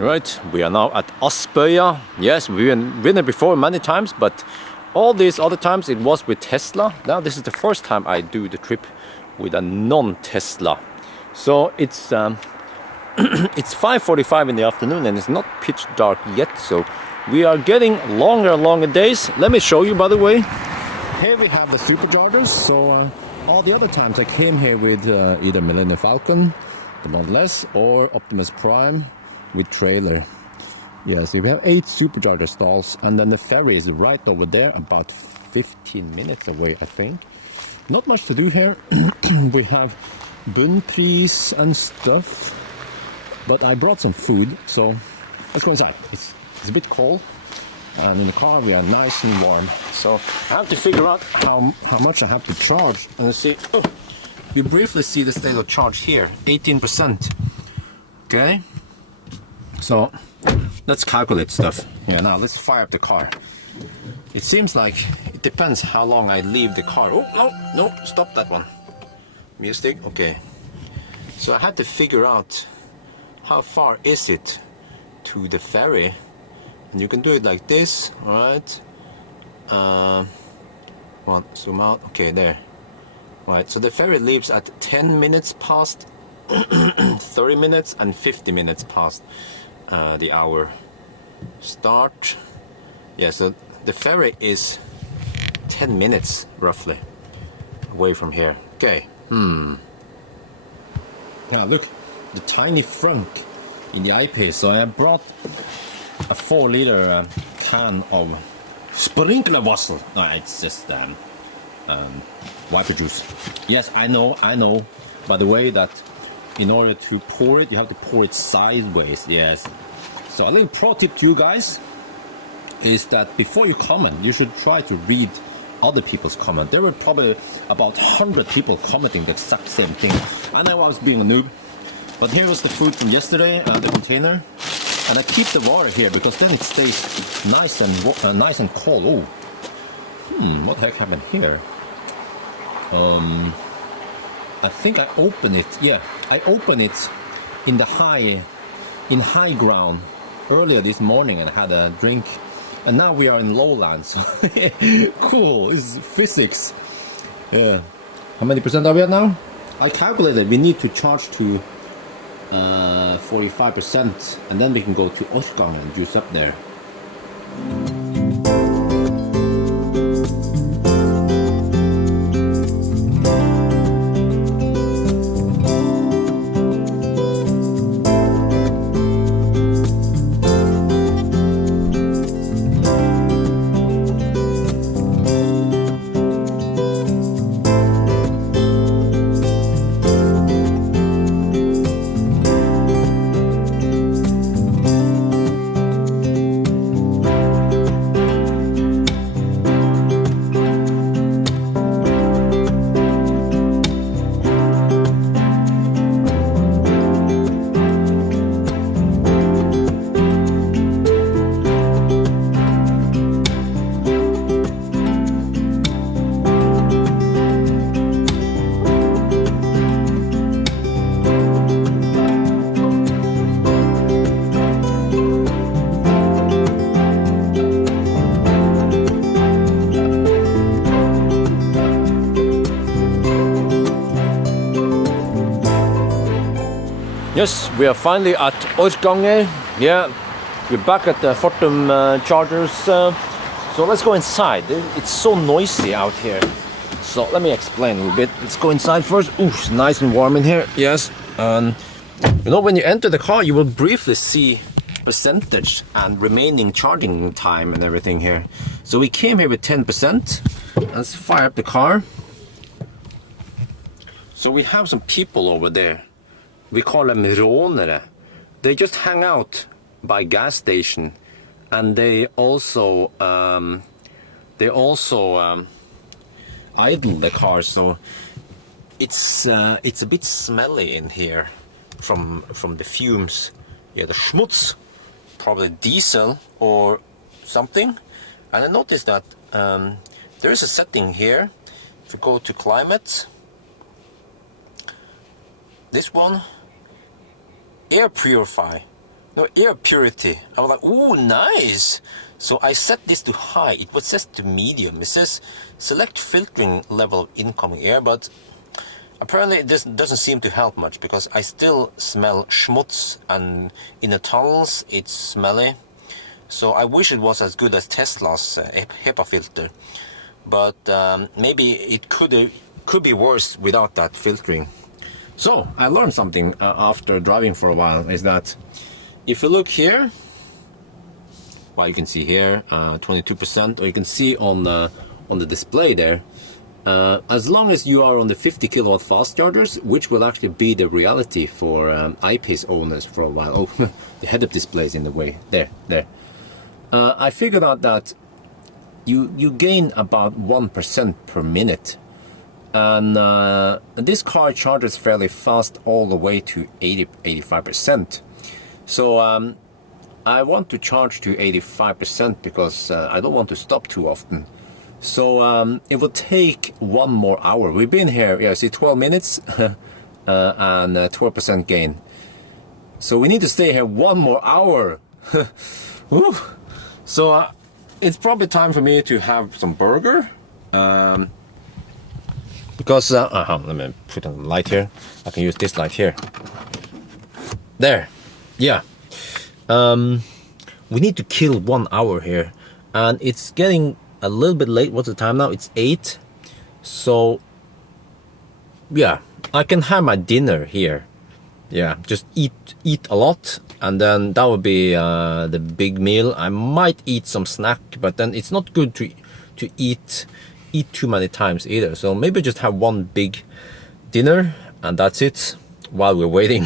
Right, we are now at Aspøya. Yes, we've been there before many times, but all these other times it was with Tesla. Now this is the first time I do the trip with a non-Tesla. So it's it's 5:45 in the afternoon and it's not pitch dark yet, so we are getting longer and longer days. Let me show you, by the way. Here we have the superchargers. So all the other times I came here with either Millennium Falcon, the Model S, or Optimus Prime with trailer. Yeah, so we have 8 supercharger stalls, and then the ferry is right over there, about 15 minutes away, I think. Not much to do here. We have bunnpris and stuff, but I brought some food, so let's go inside. It's a bit cold, and in the car we are nice and warm. So I have to figure out how much I have to charge. And let's see. Oh, we briefly see the state of charge here, 18%. Okay. So let's calculate stuff. Yeah, now let's fire up the car. It seems like it depends how long I leave the car. Oh, no, stop that one. Music, okay. So I had to figure out how far is it to the ferry. And you can do it like this, alright? Zoom out, okay, there. Right, so the ferry leaves at 10 minutes past 30 minutes and 50 minutes past the hour start. Yeah, so the ferry is 10 minutes roughly away from here. Okay. Now look, the tiny front in the iPace. So I brought a 4-liter can of sprinklerwasser. No, it's just wiper juice. Yes, I know. By the way, that in order to pour it, you have to pour it sideways. Yes. So a little pro tip to you guys is that before you comment, you should try to read other people's comment. There were probably about 100 people commenting the exact same thing. I know I was being a noob, but here was the food from yesterday, the container, and I keep the water here because then it stays nice and cold. Oh, what the heck happened here? I think I opened it. Yeah, I opened it in high ground earlier this morning and had a drink. And now we are in lowlands. Cool, this is physics. Yeah. How many percent are we at now? I calculated we need to charge to 45%, and then we can go to Oscar and juice up there. Yes, we are finally at Orkanger. Yeah, we're back at the Fortum chargers. So let's go inside. It's so noisy out here. So let me explain a little bit. Let's go inside first. Ooh, it's nice and warm in here. Yes, and you know, when you enter the car, you will briefly see percentage and remaining charging time and everything here. So we came here with 10%. Let's fire up the car. So we have some people over there. We call them rånere. They just hang out by gas station, and they also idle the car. So it's a bit smelly in here from the fumes. Yeah, the schmutz, probably diesel or something. And I noticed that there is a setting here. If you go to climate, this one, air purify, no, air purity. I was like, oh, nice. So I set this to high. It was set to medium. It says select filtering level of incoming air, but apparently this doesn't seem to help much because I still smell schmutz, and in the tunnels it's smelly. So I wish it was as good as Tesla's HEPA filter, but maybe it could be worse without that filtering. So I learned something after driving for a while, is that if you look here, well, you can see here 22%, or you can see on the display there, as long as you are on the 50 kilowatt fast chargers, which will actually be the reality for I-Pace owners for a while. Oh, the head-up display is in the way. There. I figured out that you gain about 1% per minute. And this car charges fairly fast all the way to 85%. So I want to charge to 85% because I don't want to stop too often. So it will take 1 more hour. We've been here, yeah, see, 12 minutes and 12% gain. So we need to stay here 1 more hour. So it's probably time for me to have some burger. Because, let me put on the light here. I can use this light here. There, yeah. We need to kill 1 hour here. And it's getting a little bit late. What's the time now? It's 8. So, yeah, I can have my dinner here. Yeah, just eat a lot. And then that would be the big meal. I might eat some snack, but then it's not good to eat too many times either. So maybe just have one big dinner and that's it while we're waiting.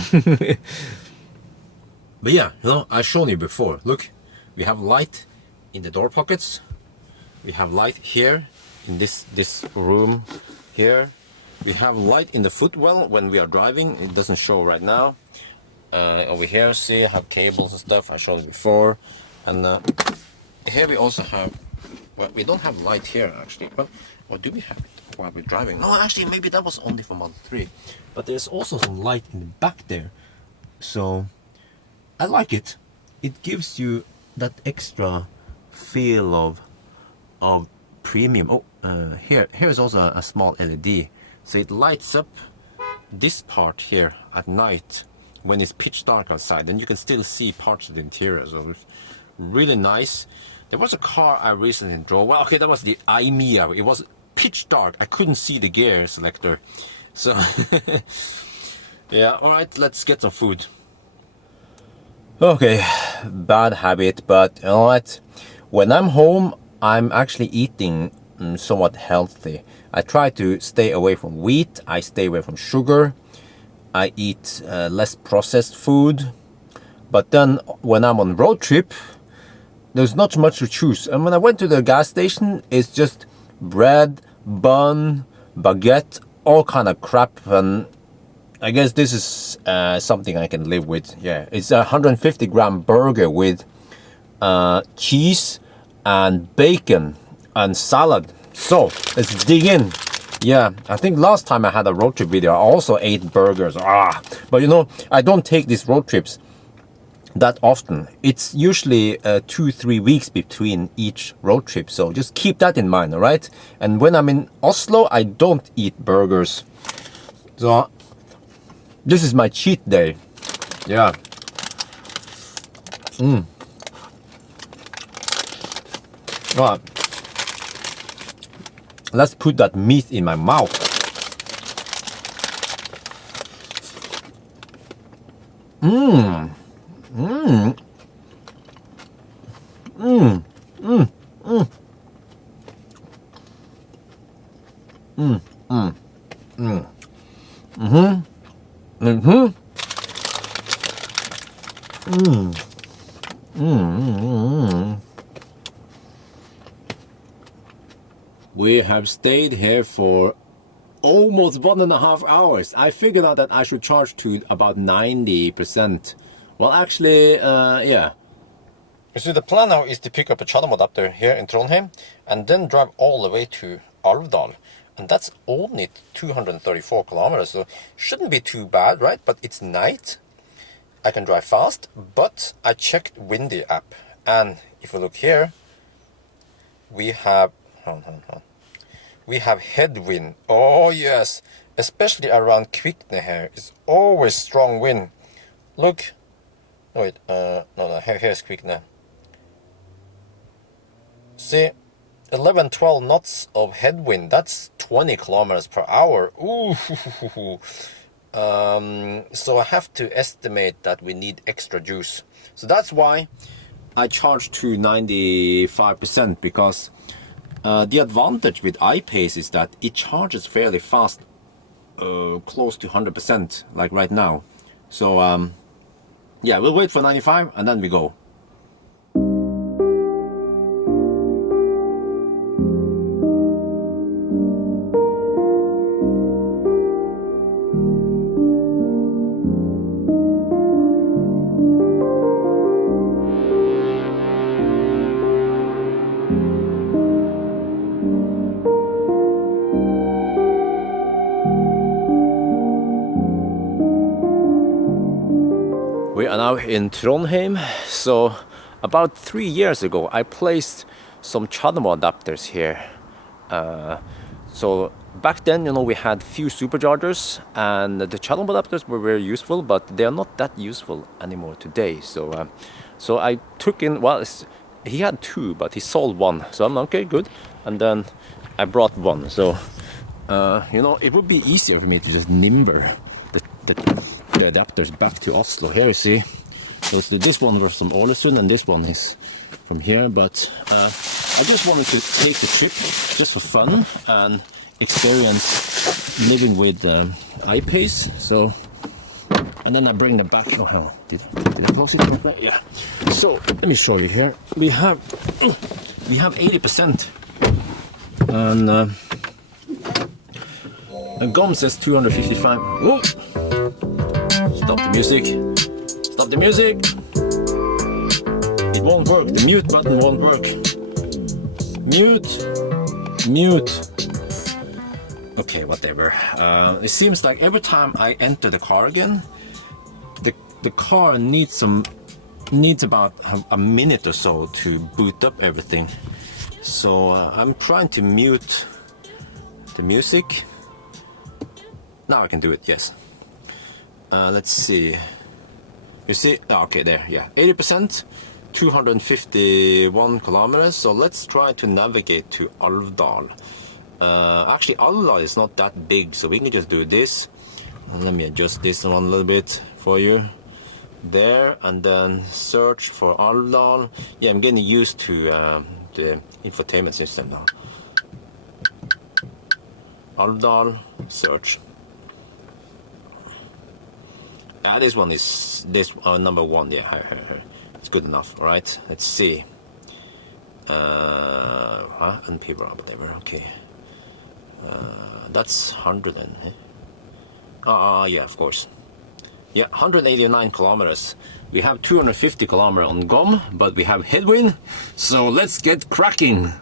But yeah, you know, I've shown you before. Look, we have light in the door pockets. We have light here in this room here. We have light in the footwell when we are driving. It doesn't show right now. Over here, see, I have cables and stuff. I showed you before. And here we also have, well, we don't have light here actually, but or do we have it while we're driving? No, actually, maybe that was only for Model 3. But there's also some light in the back there. So I like it. It gives you that extra feel of premium. Oh, here's also a small LED. So it lights up this part here at night when it's pitch dark outside. Then you can still see parts of the interior. So it's really nice. There was a car I recently drove. Well, okay, that was the iMia. It was pitch dark. I couldn't see the gear selector. So, yeah, all right, let's get some food. Okay, bad habit, but you know what? When I'm home, I'm actually eating somewhat healthy. I try to stay away from wheat. I stay away from sugar. I eat less processed food. But then when I'm on road trip, there's not much to choose. And when I went to the gas station, it's just bread, bun, baguette, all kind of crap. And I guess this is something I can live with. Yeah, it's a 150 gram burger with cheese and bacon and salad. So let's dig in. Yeah, I think last time I had a road trip video, I also ate burgers. But you know, I don't take these road trips that often. It's usually 2-3 weeks between each road trip, so just keep that in mind, all right? And when I'm in Oslo, I don't eat burgers. So this is my cheat day. Yeah. Right. Let's put that meat in my mouth. We have stayed here for almost 1.5 hours. I figured out that I should charge to about 90%. Well, actually, yeah. You see, the plan now is to pick up a channel adapter here in Trondheim and then drive all the way to Alvdal. And that's only 234 kilometers, so shouldn't be too bad, right? But it's night. I can drive fast, but I checked Windy app. And if we look here, we have... We have headwind. Oh yes, especially around Kvikne here. It's always strong wind. Look. Wait, no, here's Kvikne. See, 11-12 knots of headwind. That's 20 kilometers per hour. Ooh. So I have to estimate that we need extra juice. So that's why I charge to 95%, because the advantage with iPace is that it charges fairly fast, close to 100%, like right now. So yeah, we'll wait for 95 and then we go. We are now in Trondheim. So about 3 years ago I placed some channel adapters here. So back then, you know, we had few superchargers and the channel adapters were very useful, but they are not that useful anymore today. So so I took in, well, he had 2 but he sold 1, so I'm okay, good. And then I brought 1. So you know, it would be easier for me to just nimber the adapters back to Oslo. Here you see, so this one was from Ålesund and this one is from here, but I just wanted to take the trip just for fun and experience living with iPace. So, and then I bring them back. Oh hell, did I close it? Yeah. So let me show you here. We have 80%, and GOM says 255. Whoa! Stop the music. Stop the music. It won't work. The mute button won't work. Mute. Mute. Okay, whatever. It seems like every time I enter the car again, the car needs about a minute or so to boot up everything. So I'm trying to mute the music. Now I can do it, yes. Let's see. You see? Okay, there, yeah. 80%, 251 kilometers. So let's try to navigate to Alvdal. Actually, Alvdal is not that big, so we can just do this. Let me adjust this one a little bit for you. There, and then search for Alvdal. Yeah, I'm getting used to the infotainment system now. Alvdal, search. This one is number 1. Yeah, it's good enough. All right, let's see. And people or whatever. Okay, that's 100 and. Yeah, of course. Yeah, 189 kilometers. We have 250 kilometers on GOM, but we have headwind. So let's get cracking.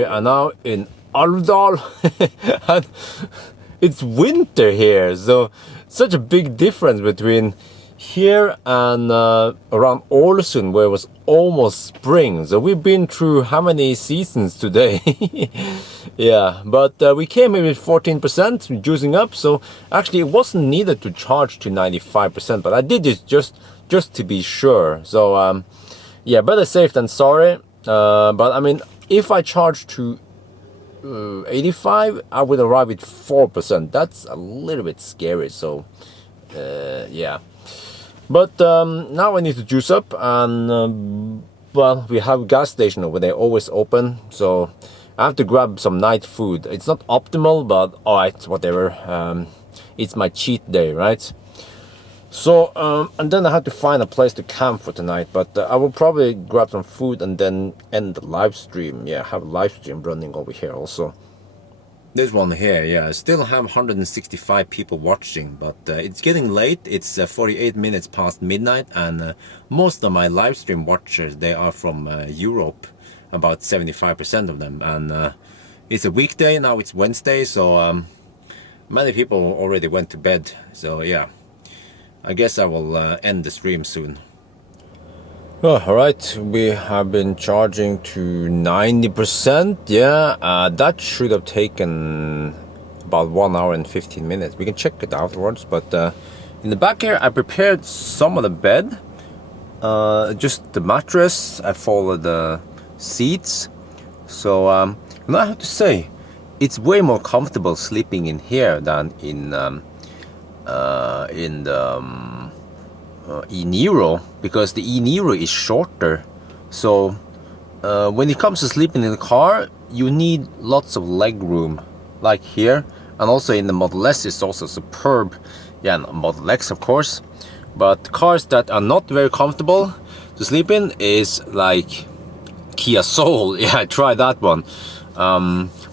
We are now in Alvdal, and it's winter here, so such a big difference between here and around Ålesund, where it was almost spring. So we've been through how many seasons today? Yeah, but we came in with 14%, juicing up, so actually it wasn't needed to charge to 95%, but I did this just to be sure. So yeah, better safe than sorry. But I mean, if I charge to 85, I would arrive with 4%. That's a little bit scary, so yeah. But now I need to juice up, and well, we have a gas station over there, always open, so I have to grab some night food. It's not optimal, but alright, whatever. It's my cheat day, right? So, and then I had to find a place to camp for tonight, but I will probably grab some food and then end the live stream. Yeah, have a live stream running over here also. This one here, yeah, I still have 165 people watching, but it's getting late. It's 48 minutes past midnight, and most of my live stream watchers, they are from Europe, about 75% of them, and it's a weekday, now it's Wednesday, so many people already went to bed, so yeah, I guess I will end the stream soon. Oh, alright, we have been charging to 90%, yeah, that should have taken about 1 hour and 15 minutes. We can check it afterwards, but in the back here I prepared some of the bed, just the mattress, I folded the seats, so and I have to say, it's way more comfortable sleeping in here than in the E-Niro, because the E-Niro is shorter, so when it comes to sleeping in the car, you need lots of leg room, like here, and also in the Model S is also superb, yeah, and Model X of course, but cars that are not very comfortable to sleep in is like Kia Soul. Yeah, I tried that one.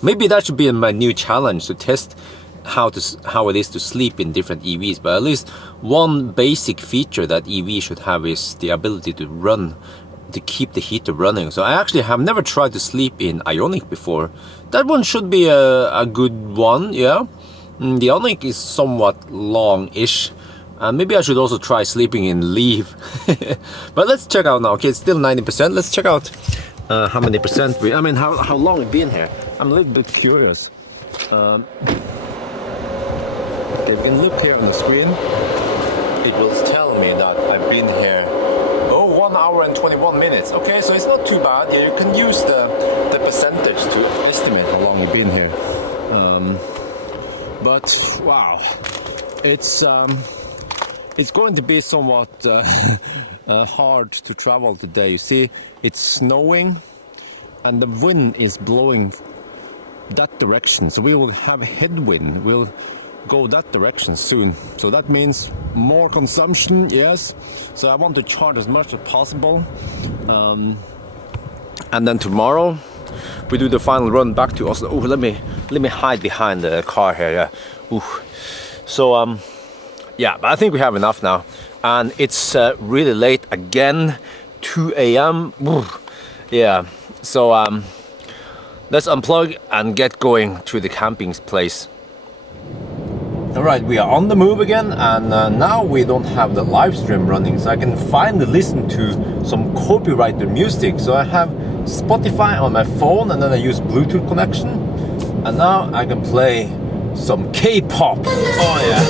Maybe that should be my new challenge, to test how it is to sleep in different EVs. But at least one basic feature that EV should have is the ability to run, to keep the heater running. So I actually have never tried to sleep in Ioniq before. That one should be a good one, yeah. The Ioniq is somewhat long-ish. Maybe I should also try sleeping in Leaf. But let's check out now. Okay, it's still 90%. Let's check out how many percent I mean, how long we've been here. I'm a little bit curious. Okay, you can look here on the screen. It will tell me that I've been here 1 hour and 21 minutes. Okay, so it's not too bad. Yeah, you can use the percentage to estimate how long you've been here. But wow, it's going to be somewhat hard to travel today. You see, it's snowing and the wind is blowing that direction, so we will have headwind. We'll go that direction soon, so that means more consumption. Yes, so I want to charge as much as possible, and then tomorrow we do the final run back to Oslo. Oh, let me hide behind the car here. Yeah. Ooh. So yeah, but I think we have enough now, and it's really late again, 2 a.m. Yeah, so let's unplug and get going to the camping place. Alright, we are on the move again, and now we don't have the live stream running, so I can finally listen to some copyrighted music. So I have Spotify on my phone, and then I use Bluetooth connection, and now I can play some K-pop. Oh yeah.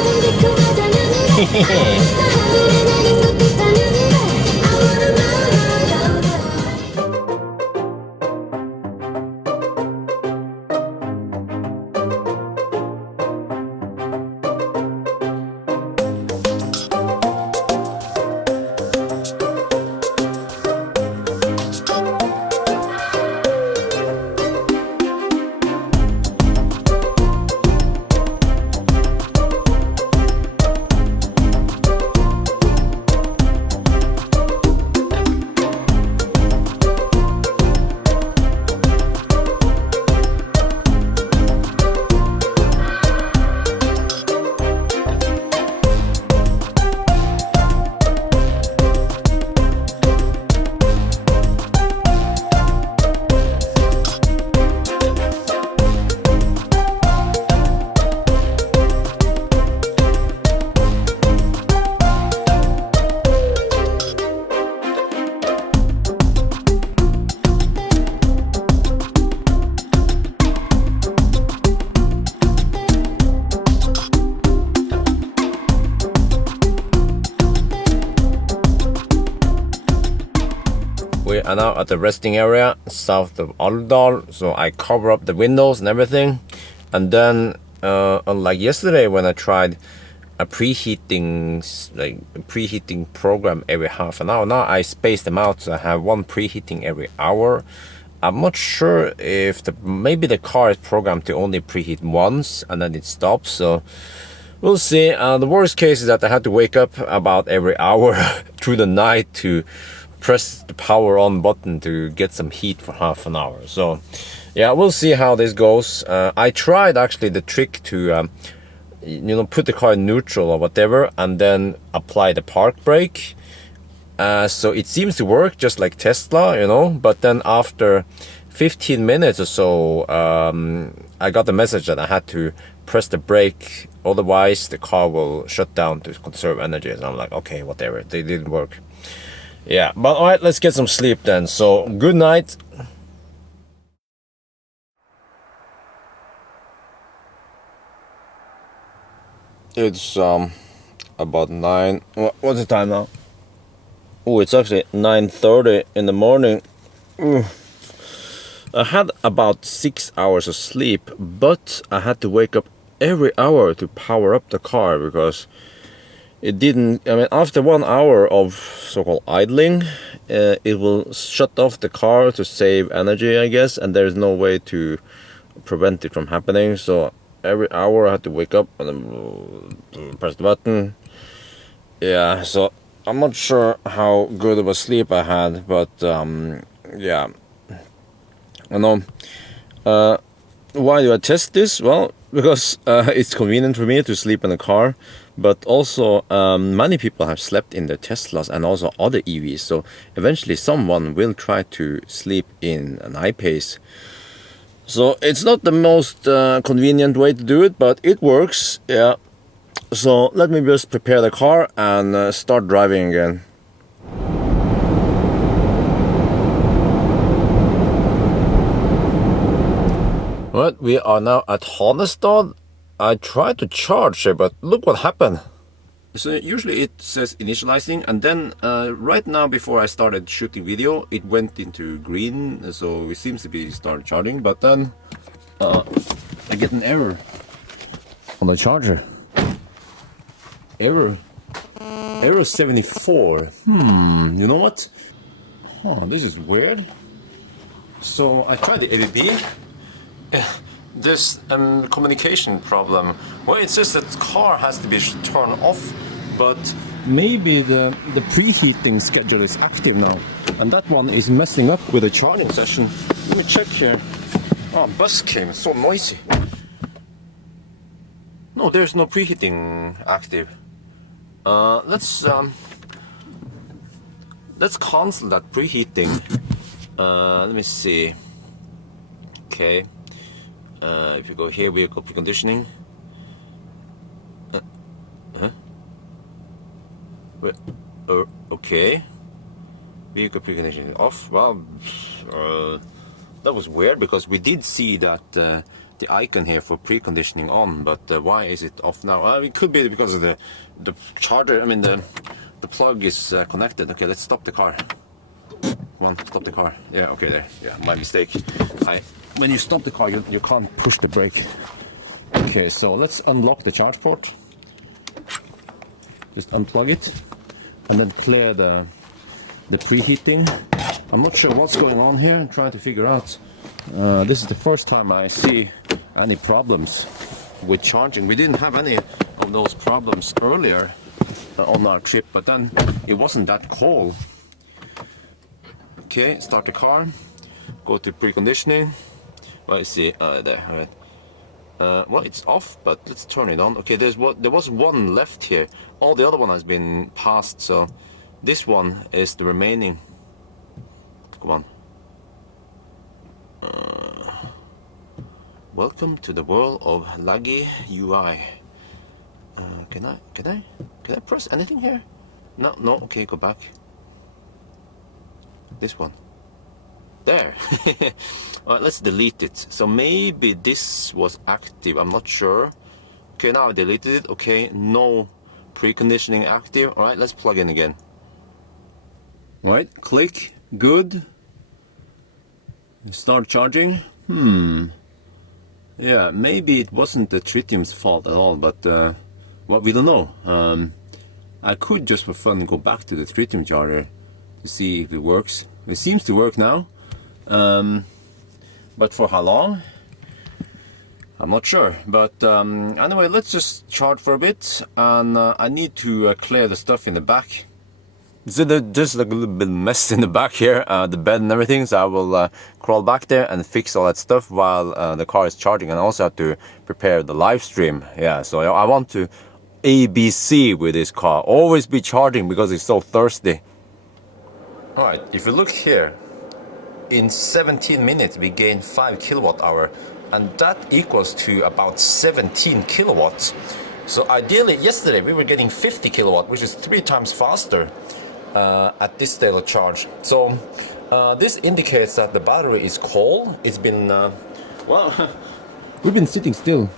are now at the resting area south of Alvdal, so I cover up the windows and everything. And then, unlike yesterday when I tried a preheating program every half an hour, now I space them out, so I have one preheating every hour. I'm not sure if maybe the car is programmed to only preheat once and then it stops, so we'll see. The worst case is that I had to wake up about every hour through the night to press the power on button to get some heat for half an hour. So yeah, we'll see how this goes. I tried actually the trick to put the car in neutral or whatever and then apply the park brake. So it seems to work just like Tesla, but then after 15 minutes or so, I got the message that I had to press the brake, otherwise the car will shut down to conserve energy. And I'm like, okay, whatever, they didn't work. Yeah, but all right, let's get some sleep then. So good night. It's about 9. What's the time now? Oh, it's actually 9:30 in the morning. I had about 6 hours of sleep, but I had to wake up every hour to power up the car because it didn't. After 1 hour of so-called idling, it will shut off the car to save energy, I guess, and there's no way to prevent it from happening. So every hour I had to wake up and then press the button. Yeah, so I'm not sure how good of a sleep I had, but yeah, I know. Why do I test this? Well, because it's convenient for me to sleep in a car, but also many people have slept in their Teslas and also other EVs, so eventually someone will try to sleep in an I-Pace. So it's not the most convenient way to do it, but it works, yeah. So let me just prepare the car and start driving again. Right, we are now at Honestad. I tried to charge it, but look what happened. So usually it says initializing, and then right now before I started shooting video, it went into green, so it seems to be started charging, but then I get an error on the charger. Error 74. You know what? Oh, this is weird. So I tried the ABB. This communication problem. Well, it says that the car has to be turned off, but maybe the preheating schedule is active now, and that one is messing up with the charging session. Let me check here. Oh, bus came. It's so noisy. No, there's no preheating active. Let's cancel that preheating. Let me see. Okay. If you go here, vehicle preconditioning. Okay. Vehicle preconditioning off. Well, that was weird because we did see that the icon here for preconditioning on, but why is it off now? It could be because of the charger. The plug is connected. Okay, let's stop the car. Come on, stop the car. Yeah, okay, there. Yeah, my mistake. When you stop the car, you can't push the brake. Okay, so let's unlock the charge port. Just unplug it, and then clear the preheating. I'm not sure what's going on here. I'm trying to figure out. This is the first time I see any problems with charging. We didn't have any of those problems earlier on our trip, but then it wasn't that cold. Okay, start the car, go to preconditioning. Well, you see, there, right. Well, it's off, but let's turn it on. Okay, there was one left here. All the other one has been passed, so this one is the remaining. Come on. Welcome to the world of laggy UI. Can I press anything here? No. Okay, go back. This one. There. Alright, let's delete it. So maybe this was active, I'm not sure. Okay, now I deleted it. Okay, no preconditioning active. Alright, let's plug in again. Right, click, good. Start charging. Yeah, maybe it wasn't the tritium's fault at all, but well, we don't know. I could just for fun go back to the tritium charger to see if it works. It seems to work now, but for how long? I'm not sure. But anyway, let's just charge for a bit, and I need to clear the stuff in the back. So there's like a little bit mess in the back here, the bed and everything, so I will crawl back there and fix all that stuff while the car is charging, and I also have to prepare the live stream. Yeah, so I want to ABC with this car, always be charging because it's so thirsty. Alright, if you look here, in 17 minutes we gained 5 kilowatt hour, and that equals to about 17 kilowatts. So ideally, yesterday we were getting 50 kilowatt, which is 3 times faster at this state of charge. So this indicates that the battery is cold. It's been well, we've been sitting still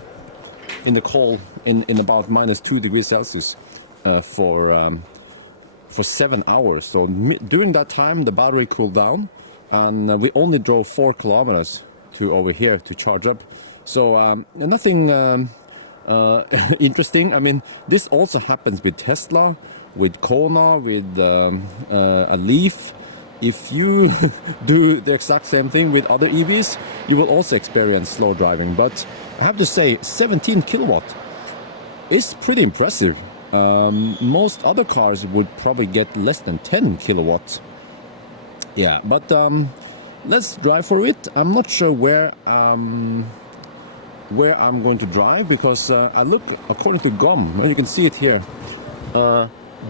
in the cold in about -2 degrees Celsius for 7 hours. So during that time the battery cooled down, and we only drove 4 kilometers to over here to charge up. So nothing interesting. I mean, this also happens with Tesla, with Kona, with a Leaf. If you do the exact same thing with other EVs, you will also experience slow driving. But I have to say, 17 kilowatt is pretty impressive. Most other cars would probably get less than 10 kilowatts. Yeah, but let's drive for it. I'm not sure where I'm going to drive, because I look according to GOM, and you can see it here.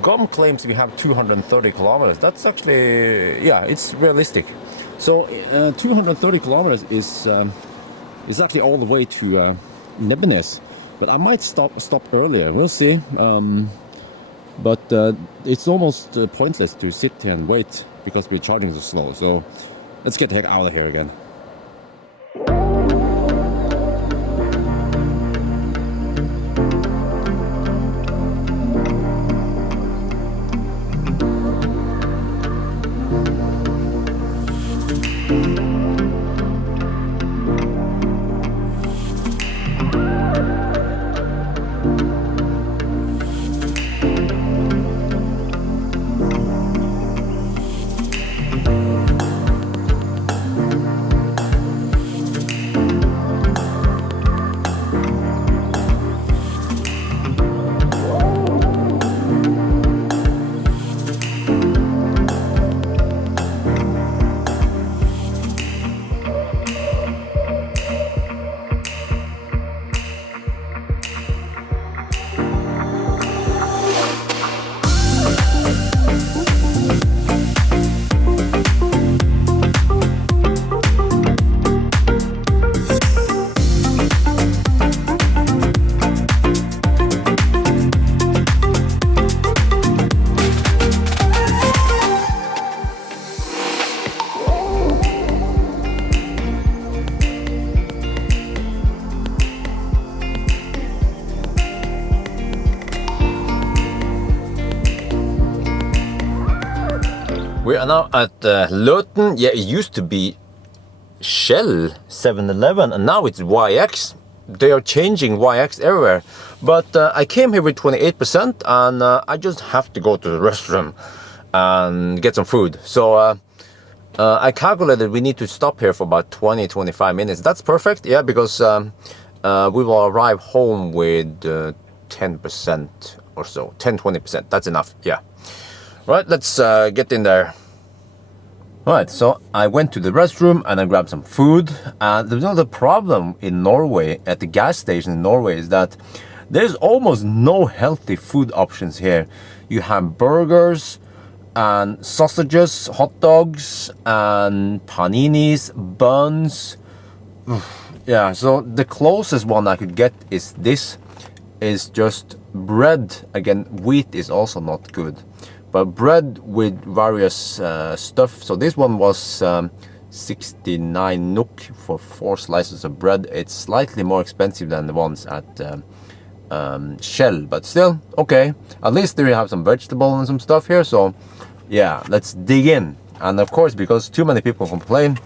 GOM claims we have 230 kilometers. That's actually, yeah, it's realistic. So 230 kilometers is actually all the way to Nebbenes. But I might stop earlier. We'll see. But it's almost pointless to sit here and wait because we're charging so slow. So let's get the heck out of here again. We are now at Løten. Yeah, it used to be Shell 7-Eleven, and now it's YX. They are changing YX everywhere. But I came here with 28%, and I just have to go to the restroom and get some food. So I calculated we need to stop here for about 20-25 minutes. That's perfect, yeah, because we will arrive home with 10% or so, 10-20%. That's enough, yeah. Right, let's get in there. Right, so I went to the restroom and I grabbed some food. There's another problem in Norway, at the gas station in Norway, is that there's almost no healthy food options here. You have burgers and sausages, hot dogs, and paninis, buns. Yeah, so the closest one I could get is this, is just bread. Again, wheat is also not good. But bread with various stuff. So this one was 69 NOK for 4 slices of bread. It's slightly more expensive than the ones at Shell, but still okay. At least there you have some vegetable and some stuff here. So yeah, let's dig in. And of course, because too many people complain,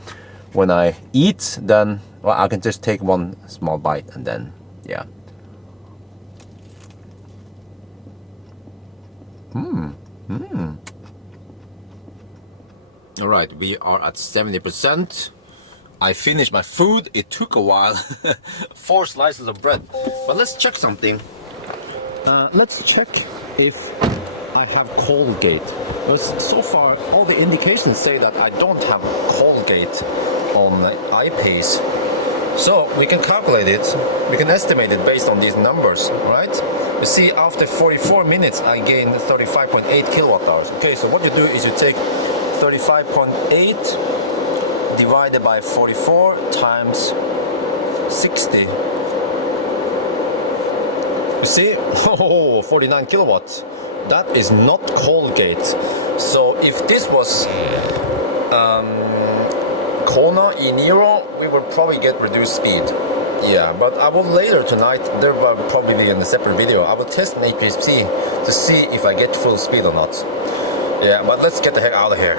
when I eat, then well, I can just take one small bite and then yeah. All right, we are at 70%. I finished my food. It took a while. 4 slices of bread. But let's check something. Let's check if I have Colgate. Because so far, all the indications say that I don't have Colgate on the eyepiece. So we can calculate it. We can estimate it based on these numbers, right? You see, after 44 minutes, I gained 35.8 kilowatt hours. Okay, so what you do is you take 35.8 divided by 44 times 60. You see? Oh, 49 kilowatts. That is not Colgate. So if this was Kona e Niro, we would probably get reduced speed. Yeah, but I will later tonight, there will probably be in a separate video, I will test an APC to see if I get full speed or not. Yeah, but let's get the heck out of here.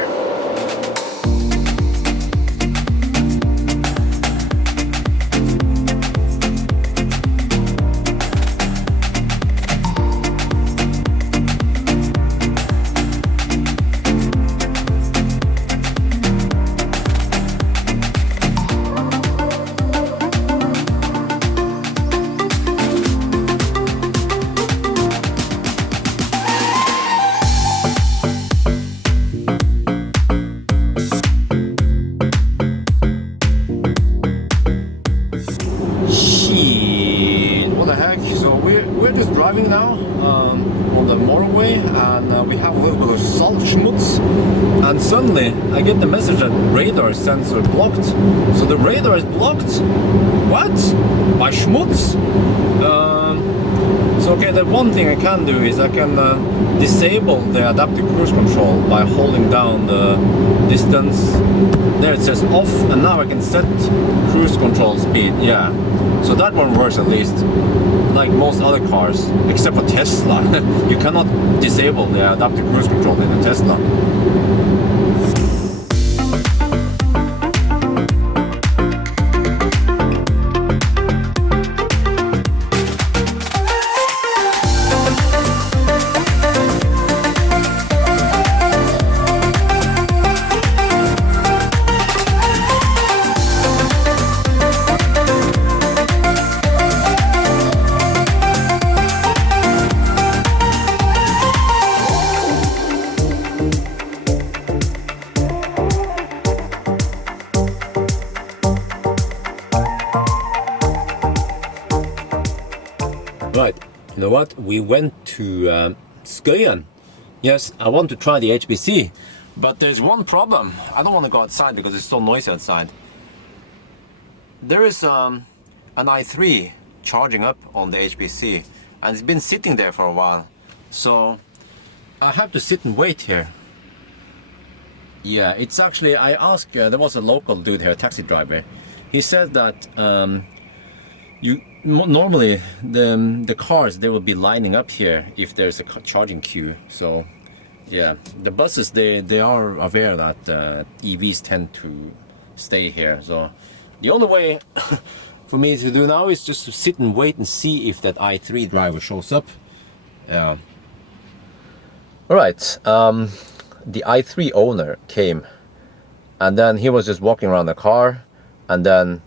Driving now on the motorway, and we have a little bit of salt schmutz, and suddenly I get the message that radar sensor blocked. So the radar is blocked. What? By schmutz? So okay, the one thing I can do is I can disable the adaptive cruise control by holding down the distance. There it says off, and now I can set cruise control speed. Yeah, so that one works at least. Like most other cars, except for Tesla, you cannot disable the adaptive cruise control in a Tesla. Right, you know what? We went to Skøyen. Yes, I want to try the HPC, but there's one problem. I don't want to go outside because it's so noisy outside. There is an i3 charging up on the HPC, and it's been sitting there for a while. So I have to sit and wait here. Yeah, it's actually, I asked, there was a local dude here, a taxi driver. He said that normally the cars, they will be lining up here if there's a charging queue. So yeah, the buses, they are aware that EVs tend to stay here. So the only way for me to do now is just to sit and wait and see if that i3 driver shows up. Yeah. All right, the i3 owner came, and then he was just walking around the car, and then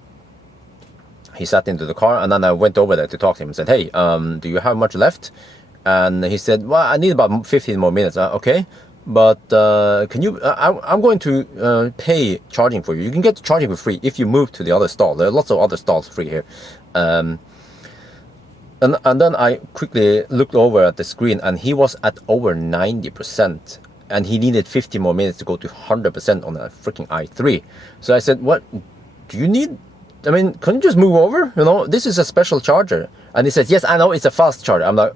he sat into the car, and then I went over there to talk to him and said, hey, do you have much left? And he said, well, I need about 15 more minutes. Okay, but can you, I'm going to pay charging for you. You can get charging for free if you move to the other stall. There are lots of other stalls free here. And then I quickly looked over at the screen, and he was at over 90%. And he needed 50 more minutes to go to 100% on a freaking i3. So I said, what, do you need? I mean, can you just move over? You know, this is a special charger. And he said, yes, I know, it's a fast charger. I'm like,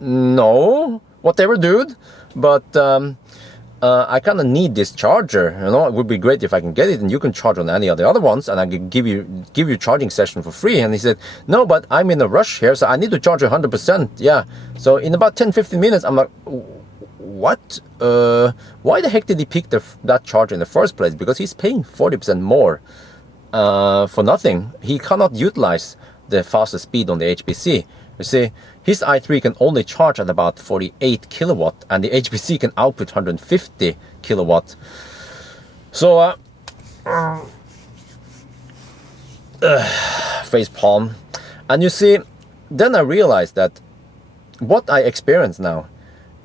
no, whatever, dude. But I kind of need this charger. You know, it would be great if I can get it, and you can charge on any of the other ones, and I can give you a charging session for free. And he said, no, but I'm in a rush here, so I need to charge 100%. Yeah. So in about 10-15 minutes, I'm like, what? Why the heck did he pick that charger in the first place? Because he's paying 40% more for nothing. He cannot utilize the fastest speed on the HPC. You see, his i3 can only charge at about 48 kilowatt, and the HPC can output 150 kilowatt. So, face palm. And you see, then I realized that what I experience now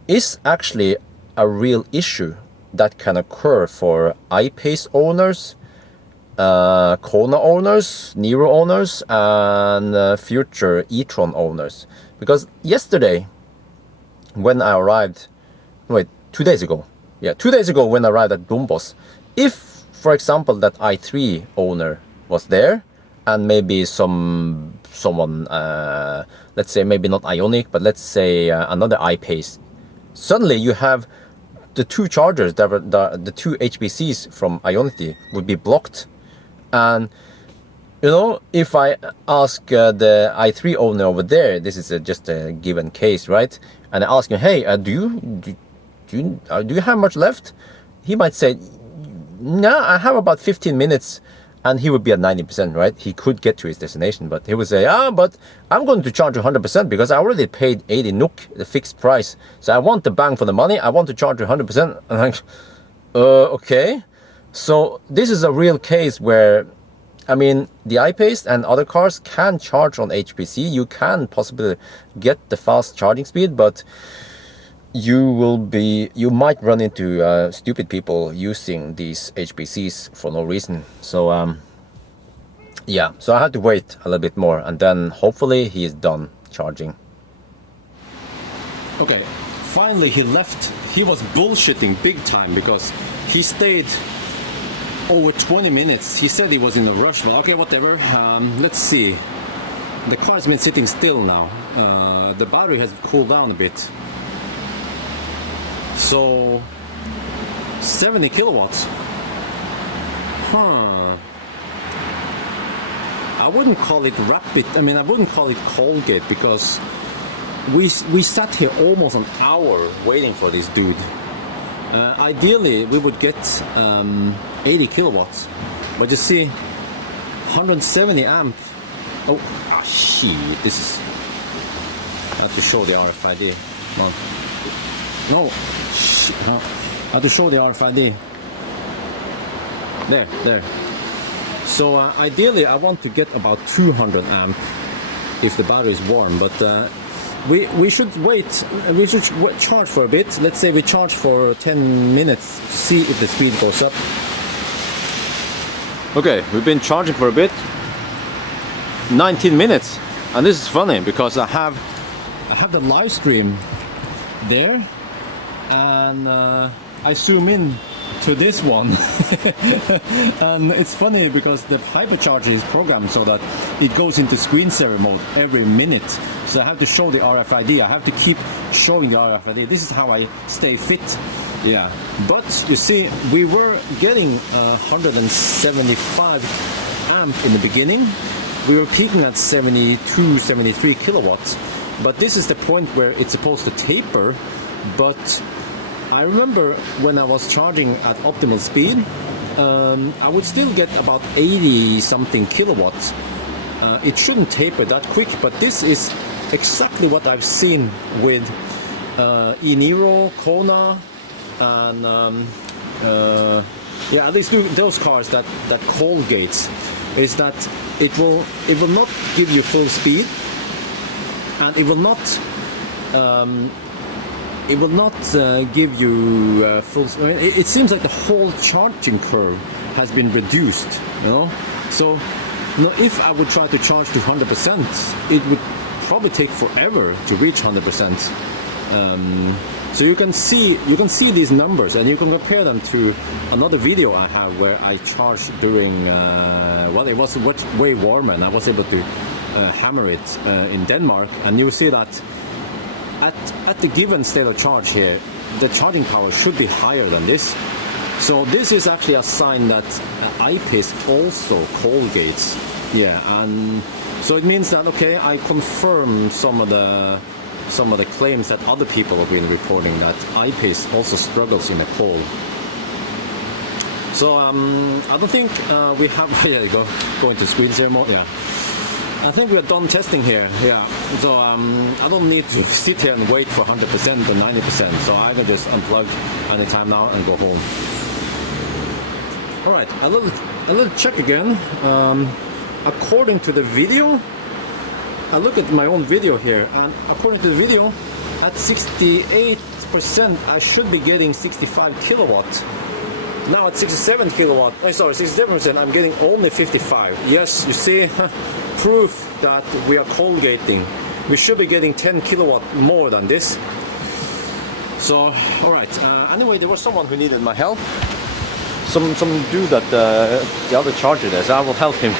is actually a real issue that can occur for iPace owners, Kona owners, Nero owners, and future e-tron owners. Because yesterday, when I arrived, wait, 2 days ago, yeah, 2 days ago when I arrived at Dombås, if, for example, that i3 owner was there, and maybe someone, let's say maybe not Ionic, but let's say another iPace, suddenly you have the two chargers, the two HPCs from Ionity would be blocked. And you know, if I ask the i3 owner over there, this is just a given case, right? And I ask him, hey, do you have much left? He might say, no, I have about 15 minutes. And he would be at 90%, right? He could get to his destination, but he would say, but I'm going to charge you 100% because I already paid 80 NOK, the fixed price. So I want the bang for the money. I want to charge you 100%. I'm like, okay. So this is a real case where, I mean, the iPace and other cars can charge on HPC. You can possibly get the fast charging speed, but you might run into stupid people using these HPCs for no reason. So yeah, so I had to wait a little bit more, and then hopefully he is done charging. Okay, finally he left. He was bullshitting big time because he stayed over 20 minutes. He said he was in a rush, but okay, whatever. Let's see. The car's been sitting still now. The battery has cooled down a bit. So 70 kilowatts. I wouldn't call it rapid. I mean, I wouldn't call it Colgate because we sat here almost an hour waiting for this dude. Ideally, we would get 80 kilowatts, but you see, 170 amp. Oh, shit! This is. I have to show the RFID. Come on. No, shit. I have to show the RFID. There. So ideally, I want to get about 200 amp if the battery is warm, but we should wait. We should charge for a bit. Let's say we charge for 10 minutes, see if the speed goes up. Okay, we've been charging for a bit. 19 minutes, and this is funny because I have the live stream there, and I zoom in to this one and it's funny because the hypercharger is programmed so that it goes into screensaver mode every minute, so I have to show the RFID. I have to keep showing the RFID. This is how I stay fit. Yeah, but you see, we were getting 175 amp in the beginning. We were peaking at 72, 73 kilowatts, but this is the point where it's supposed to taper. But I remember when I was charging at optimal speed, I would still get about 80 something kilowatts. It shouldn't taper that quick, but this is exactly what I've seen with e-Niro, Kona, and yeah, at least those cars that Colgates, is that it will not give you full speed, and it will not give you full. It seems like the whole charging curve has been reduced, you know. So, you know, if I would try to charge to 100%, it would probably take forever to reach 100%. So you can see these numbers, and you can compare them to another video I have where I charged during well, it was way warmer, and I was able to hammer it in Denmark, and you will see that at the given state of charge here, the charging power should be higher than this. So this is actually a sign that iPace also Colgates. Yeah, and so it means that, okay, I confirm some of the some of the claims that other people have been reporting, that I-Pace also struggles in the cold. So I don't think we have, yeah, go into screen share mode, yeah. I think we are done testing here, yeah. So I don't need to sit here and wait for 100% or 90%, so I can just unplug anytime now and go home. All right, a little check again. According to the video, I look at my own video here, and according to the video, at 68% I should be getting 65 kilowatt. Now at 67 kilowatt, oh sorry, 67%, I'm getting only 55. Yes, you see, proof that we are cold gating. We should be getting 10 kilowatt more than this. So, all right. Anyway, there was someone who needed my help. Some dude at the other charger there, so I will help him.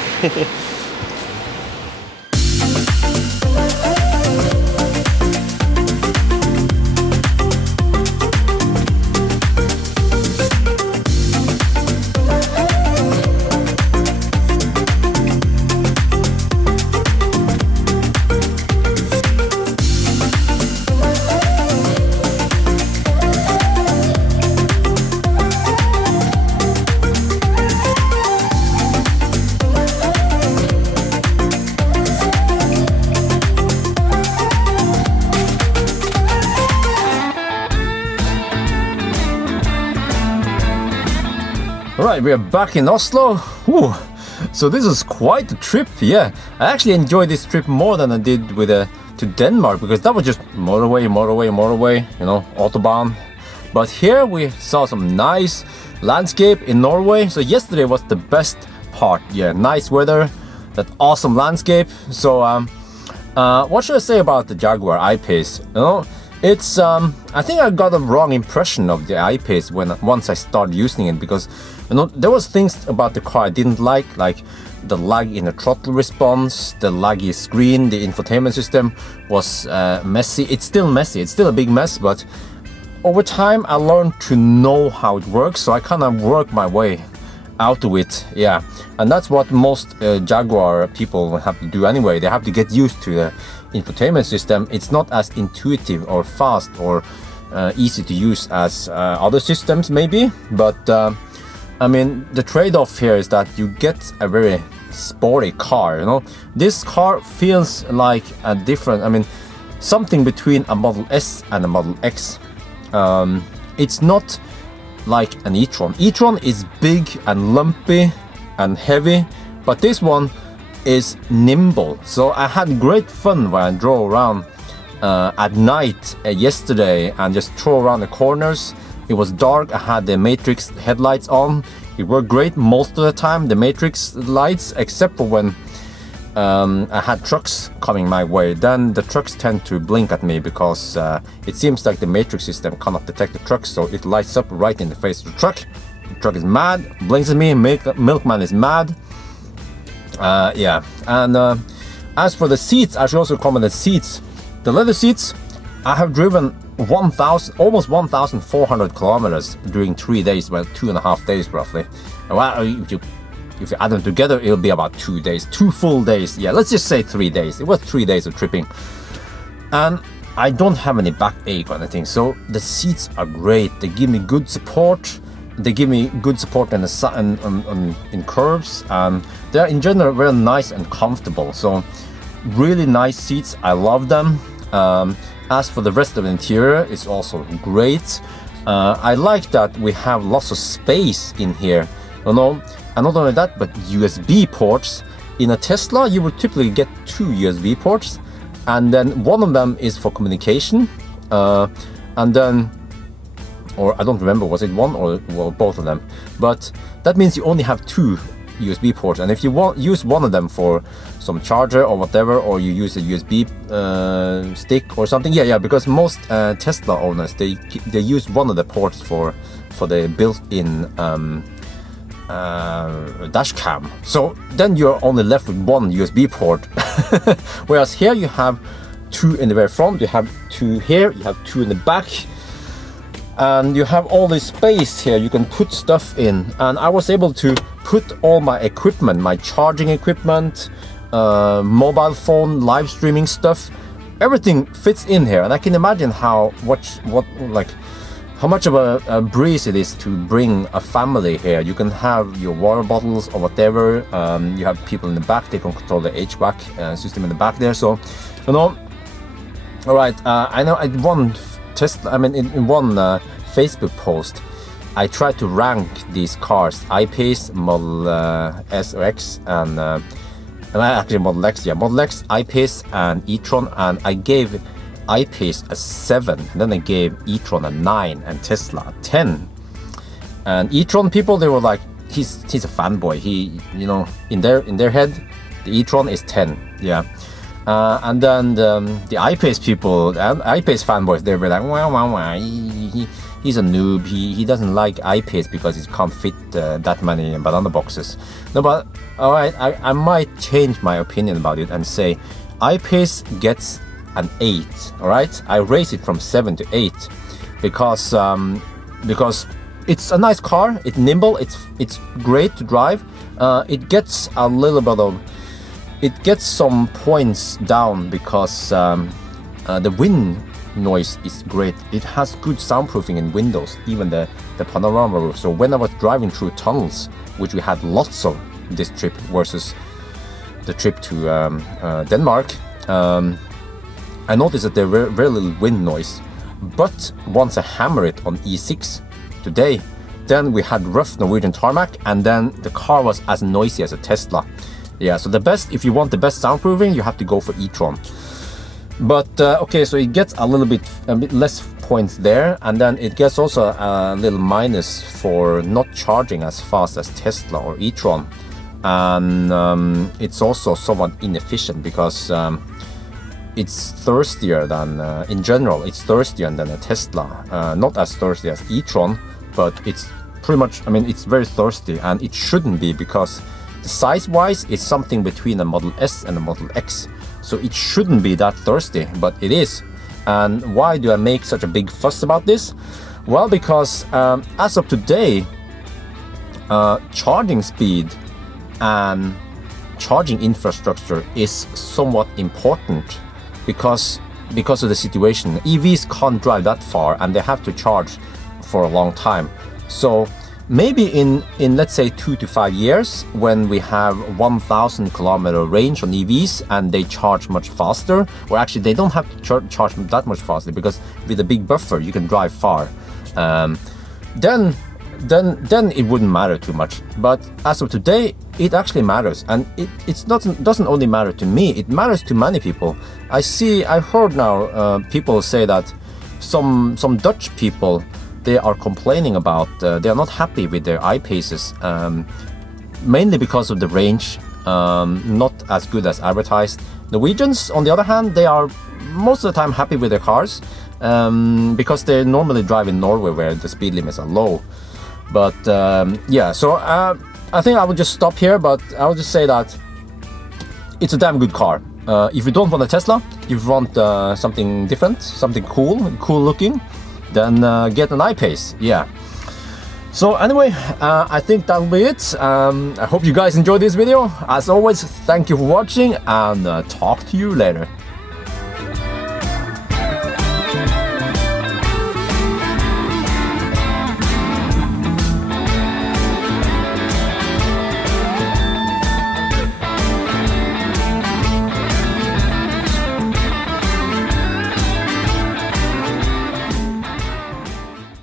Alright, we are back in Oslo. Whew. So this is quite a trip, yeah. I actually enjoyed this trip more than I did with to Denmark, because that was just motorway, you know, autobahn. But here we saw some nice landscape in Norway. So yesterday was the best part, yeah. Nice weather, that awesome landscape. So what should I say about the Jaguar I-Pace? You know, it's I think I got a wrong impression of the I-Pace once I started using it, because you know, there was things about the car I didn't like the lag in the throttle response, the laggy screen, the infotainment system was messy. It's still messy, it's still a big mess, but over time I learned to know how it works, so I kind of work my way out of it, yeah. And that's what most Jaguar people have to do anyway. They have to get used to the infotainment system. It's not as intuitive or fast or easy to use as other systems maybe, but I mean, the trade-off here is that you get a very sporty car, you know. This car feels like a different, I mean, something between a Model S and a Model X. It's not like an e-tron. E-tron is big and lumpy and heavy, but this one is nimble. So I had great fun when I drove around at night yesterday and just drove around the corners. It was dark, I had the Matrix headlights on. It worked great most of the time, the Matrix lights, except for when I had trucks coming my way. Then the trucks tend to blink at me because it seems like the Matrix system cannot detect the trucks, so it lights up right in the face of the truck. The truck is mad, blinks at me, milkman is mad. Yeah, and as for the seats, I should also comment the seats. The leather seats, I have driven almost 1,400 kilometers during 3 days, well, 2.5 days roughly. Well, if you add them together, it'll be about 2 days, 2 full days. Yeah, let's just say 3 days. It was 3 days of tripping, and I don't have any backache or anything. So the seats are great. They give me good support. They give me good support in the in curves, and they're in general very nice and comfortable. So really nice seats. I love them. As for the rest of the interior, it's also great. I like that we have lots of space in here, you know. And not only that, but USB ports. In a Tesla, you would typically get 2 USB ports, and then one of them is for communication, and then, or I don't remember, was it one or well, both of them? But that means you only have 2 USB ports, and if you use one of them for some charger or whatever, or you use a USB stick or something, yeah, because most Tesla owners, they use one of the ports for the built-in dash cam. So then you're only left with 1 USB port. Whereas here you have 2 in the very front, you have 2 here, you have 2 in the back, and you have all this space here you can put stuff in. And I was able to put all my equipment, my charging equipment, mobile phone, live streaming stuff, everything fits in here, and I can imagine how much of a breeze it is to bring a family here. You can have your water bottles or whatever. You have people in the back, they can control the HVAC system in the back there. So, you know, all right. I know in one Facebook post, I tried to rank these cars: I-Pace, Model S or X, and actually Model X. Yeah, Model X, I-Pace, and e-tron, and I gave I-Pace a 7, and then I gave e-tron a 9 and Tesla a 10. And e-tron people, they were like, he's a fanboy. He, you know, in their head, the e-tron is 10. Yeah. And then the I-Pace people, I-Pace fanboys, they were like, wow, he's a noob. He doesn't like I-Pace because he can't fit that many banana boxes. No, but all right, I might change my opinion about it and say I-Pace gets an 8. All right, I raise it from 7 to 8 because it's a nice car. It's nimble. It's great to drive. It gets a little bit of, it gets some points down because the wind noise is great. It has good soundproofing in windows, even the panorama roof. So when I was driving through tunnels, which we had lots of this trip versus the trip to Denmark, I noticed that there were very little wind noise. But once I hammer it on E6 today, then we had rough Norwegian tarmac, and then the car was as noisy as a Tesla. Yeah, so the best, if you want the best soundproofing, you have to go for e-tron. But okay, so it gets a bit less points there, and then it gets also a little minus for not charging as fast as Tesla or e-tron. And it's also somewhat inefficient because it's thirstier than, in general, it's thirstier than a Tesla. Not as thirsty as e-tron, but it's pretty much, I mean, it's very thirsty, and it shouldn't be because the size-wise, it's something between a Model S and a Model X. So it shouldn't be that thirsty, but it is. And why do I make such a big fuss about this? Well, because as of today, charging speed and charging infrastructure is somewhat important because of the situation. EVs can't drive that far, and they have to charge for a long time. So maybe in let's say 2 to 5 years, when we have 1,000 kilometer range on EVs and they charge much faster, or actually they don't have to charge that much faster because with a big buffer you can drive far, then it wouldn't matter too much. But as of today, it actually matters, and it doesn't only matter to me, it matters to many people. I've heard now people say that some Dutch people, they are complaining about, they are not happy with their I-Paces, mainly because of the range, not as good as advertised. Norwegians, on the other hand, they are most of the time happy with their cars, because they normally drive in Norway where the speed limits are low. But yeah, so I think I will just stop here, but I will just say that it's a damn good car. If you don't want a Tesla, if you want something different, something cool looking, then get an I-Pace. Yeah. So anyway, I think that'll be it. I hope you guys enjoyed this video. As always, thank you for watching, and talk to you later.